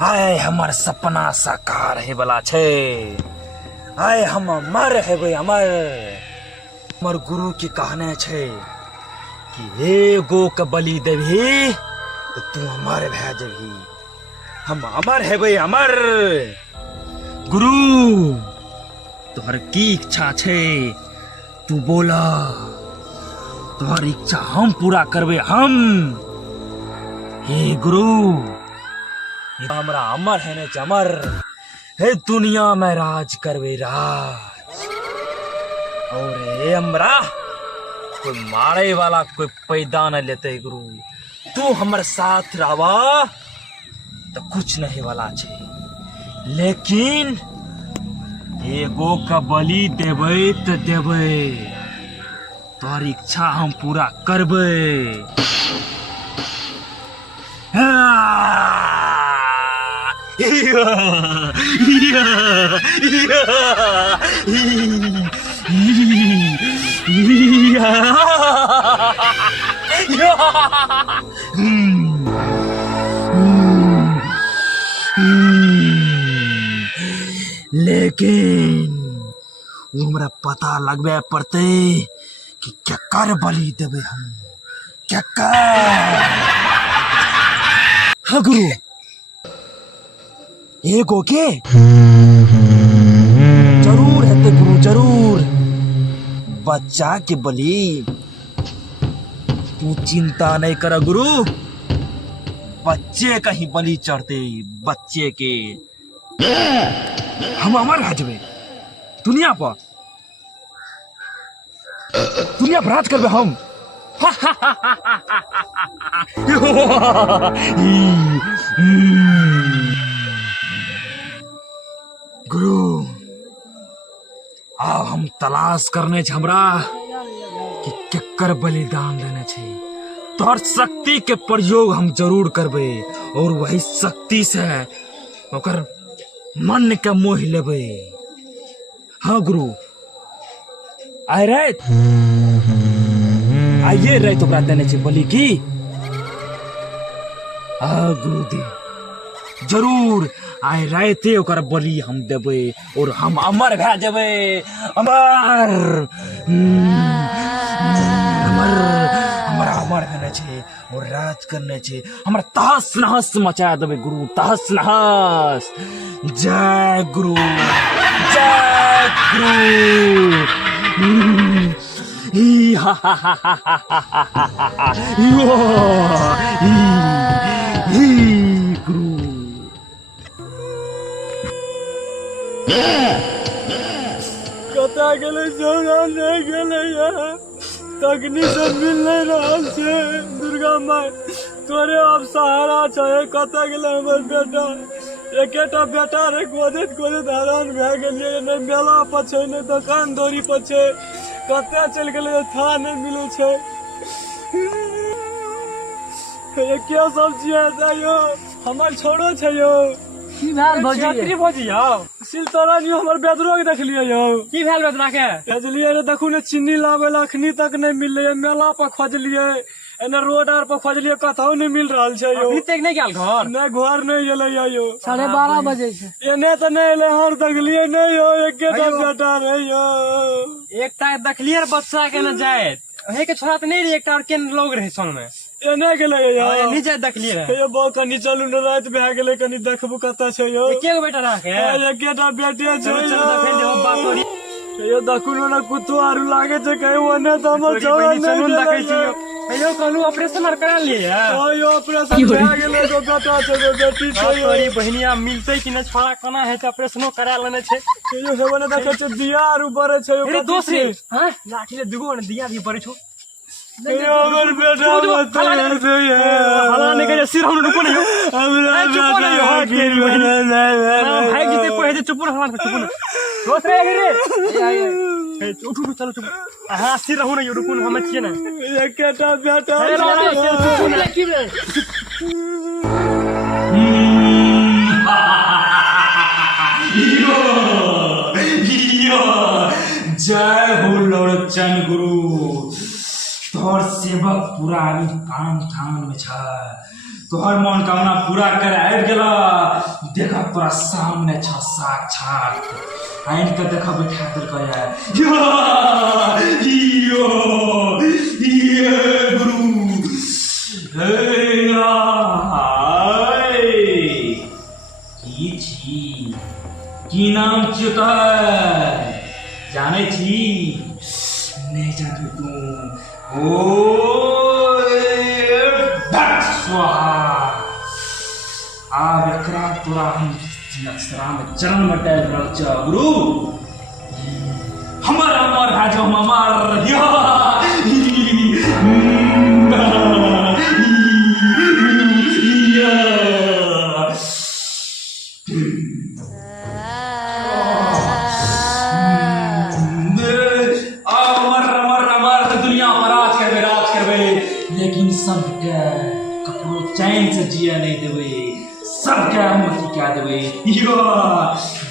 आय हमार सपना साकार है बला छे। आय हम अमर है भाई अमर। हमर गुरु की कहने छे कि एगो के बलि देवी तो तू अमर भै जभी। हम अमर है भाई अमर। गुरु तोहर की इच्छा छे तू बोला, तोहर इच्छा हम पूरा करबे। हम हे गुरु हमरा अमर है ने चमर हे दुनिया में राज करवे राज। और हे हमरा कोई मारे वाला कोई पैदा न लेते गुरु। तू हमर साथ रवा तो कुछ नहीं वाला छे, लेकिन एगो का बलि देवे तो देवे। तोहर इच्छा हम पूरा करबे। लेकिन हमरा पता लगबे पड़ते कि क्या कर बलि देवे हम, क्या कर। हाँ गुरु एगो के जरूर है ते गुरु जरूर। बच्चा के बलि तू चिंता नहीं कर गुरु, बच्चे का ही बलि चढ़ते। बच्चे के हम अमर हजबे दुनिया पर, दुनिया पर राज करबे हम। गुरु अब हम तलाश करने छ हमरा कि केकर बलिदान देने छे। तोहर शक्ति के प्रयोग हम जरूर करबे और वही शक्ति से ओकर मन के मोह लेबे। हाँ गुरु आए रे आइए रे तो देने छे बलि की। हाँ गुरु दी जरूर आए रहते ओकर बलि हम देबे और हम अमर भै जेबे। अमर अमर हमरा अमर होने छे और राज करने छे। हमरा तहस नहस मचा देबे गुरु, तहस नहस। जय गुरु जय गुरु। ही हा हा हा हा हा हा हा गुरु। कता गेले सोना नहीं गेले यार, तकनी से मिल नहीं रहा छे। दुर्गा माँ तोरे अब सहारा चाहे। कता गेले हमर बेटा, एकेटा बेटा रे गोदेत गोदेत हैरान भै गेलिए। नहीं मेला पछे नहीं दुकान दौरी पछे, कते चल गेले था नहीं मिले छे। ये क्या सब्जी है यो, हमर छोड़ो छे यो। की भेल भौजी? छात्री भौजी यौ सिलतोरा नियो हमर बेदरो के देखलिए यौ। की भेल बेदरा के? भेजलिए रे, देखू ने चीनी लावे ला अखनी तक नहीं मिलले। मेला पर खोजलिए, एने रोड आर पर खोजलिए, कतौ नहीं मिल रहल छै यौ। अभी तक नहीं गेल घर? नहीं घर नहीं गेले यौ। 12:30 बजे छै। एने तो नहीं एले, हर देखलिए नहीं यो। एकेटा बेटा रे यो। एकटा देखलिए बच्चा के न जाए हे के छोरा त नहीं रे, एकटा और केन लोग रहे संग में। एने गेले यो। नहीं जाए देखलिए रे। यो बो कनी चलू न, रात भै गेले, कनी देखबू कता छै यो। एके गो बेटा रह के? एकेटा बेटे छै चलो यो। देखे दे हम बात करी। यो देखू न कुत्तो आरु लागे छै कहीं ओने त हमर जवान नहीं देखे छी गेले। हेलो कहलू ऑपरेशन आर करा लिए यार। यो ऑपरेशन भै गेले, तो बेटा छै तो बेटी छै यो। तोरी बहनिया मिलते कि न, छोरा कोना है त ऑपरेशनो करा लेने छै। यो हेबने देखे छै दिया आरु बरे छै यो। अरे दोस्त रे, हां लाठी ले दुगो न दिया भी पड़े छौ। यो हमर बेटा बता छै ये। हला ने के सिर हम रुको नहीं हो। हमरा चुप नहीं हो, हां के भाई जीते कोई है चुप रह, चुप न दोस्त रे रे। उठ उठ चलो चुप। हां सिर रहू नहीं रुको न, हम छिए ना। एकेटा बेटा जय हो लोचन गुरु। तोर सेवक पूरा अभी काम ठान में छ। तोहर मनोकामना पूरा कर आबि गेला देखा तोरा सामने छ साक्षात आइन के देखा बैठा देलक यो गुरु की छी की नाम छियै तोहर जानै छी नहीं जानू तू ओ स्वाहा आब एकरा तोरा हम अक्षरा में चरण में डाल रहल छ गुरु हमर अमर भाजो हमर लेकिन सबके ककरो चैन से जिया नहीं देवे सबके उन्नति क्या देवे यो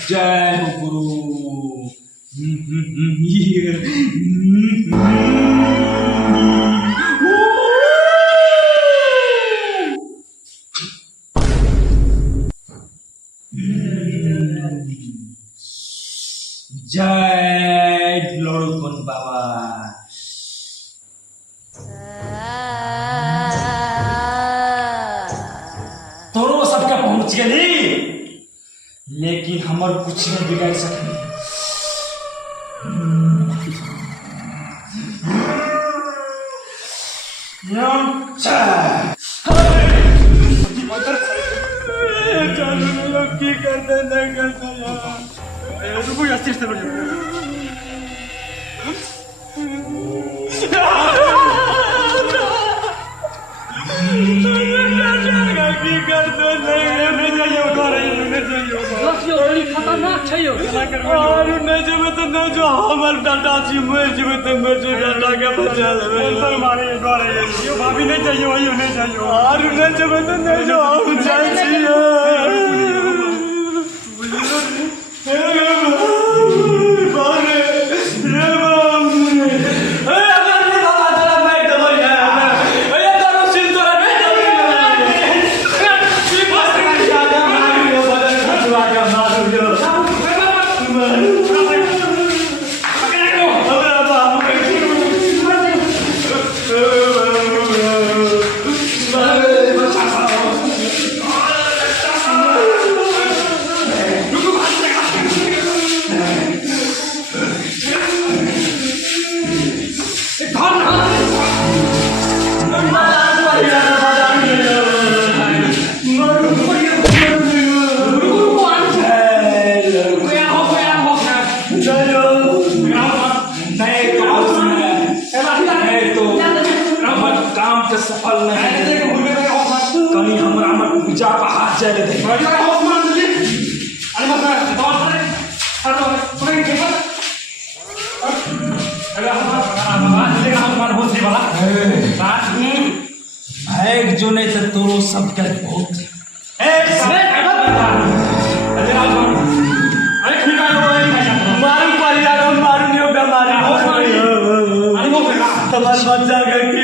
जय हो गुरु जय लोड़कुन बाबा तोरो सबके पहुंच गेली लेकिन हमर कुछ नहीं बिगाड़ सकली की करते नहीं करते रुको यार स्थिर हो जाओ की करते नहीं जाइयो खतरनाक छै यो और नहीं जेबे तो नहीं जो हमर बेटा छी मर जेबे तो बेटे बेटा के बचा लेबे मारे करे यो भाभी नहीं जाइयो यो नहीं जाइयो और नहीं जेबे तो नहीं जो हम जाय छी सफल नहीं कहीं हमरा में पूजा का हाथ चल दे जो नहीं तो तोरो सबके बहुत बच्चा के की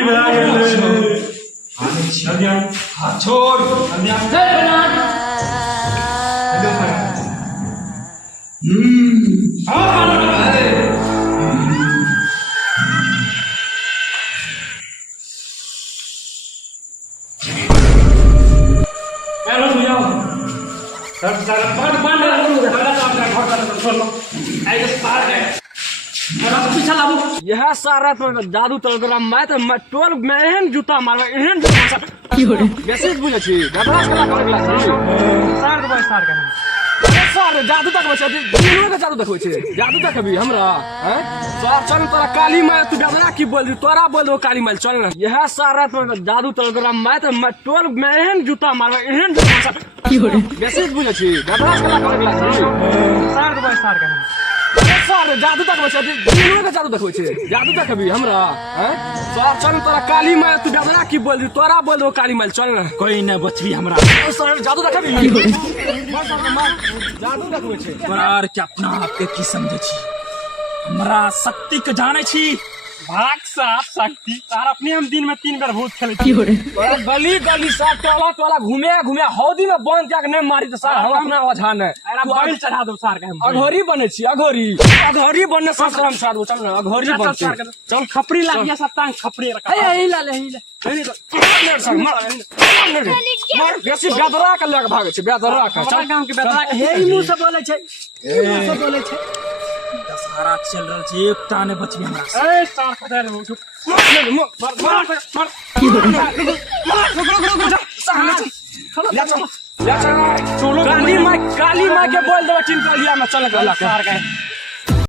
हाथ छोड़ यह सारा जादू तोरा मैं तो टोल में एहन जूता मारबे एहन मैसेज बुझे छी गबरास कला कर गेला छी सार के सार के सार जादू तक बचे दिनो के जादू देखै छी जादू तक भी हमरा हैं सार चल तोरा काली माय तू गबरा की बोल दी तोरा बोल दो काली माय चल यह सारा जादू तोरा मैं तो टोल में एहन जूता मारबे एहन मैसेज बुझे छी गबरास कला कर गेला छी सार के सार के सार जादू तक बचे दिनो के जादू देखै छी जादू तक भी हमरा हैं सार चल तोरा काली माय तू गबरा की बोल दी तोरा बोल दो काली माय चल कोई न बचबी हमरा सार जादू तक भी जादू तक बचे तोरा के अपना आप के की समझे छी हमरा शक्ति के जाने छी भाग साफ शक्ति तार अपने हम दिन में 3 बार भूत खेले गली गली सा टोला टोला घूमे घूमे हौदी में बंद जाके नहीं मारी तो सार हम अपना ओझान है बैल चढ़ा दो सार के हम अघोरी बने छी अघोरी अघोरी बनने से हम सार चल ना अघोरी बन चल खपरी लाग गया सत्तांग खपरी रखा हे ला ले नहीं तो मार बेसी बेदरा के लेके भागे छी बेदरा के चल गांव के बेदरा के हे मुंह से बोले छै मुंह से बोले छै दशहरा चल रहा है एकटा ने बच गया हमरा ए सार खतर मार मार मार काली माँ के बोल दो चिंता लिया मैं चल गया सार के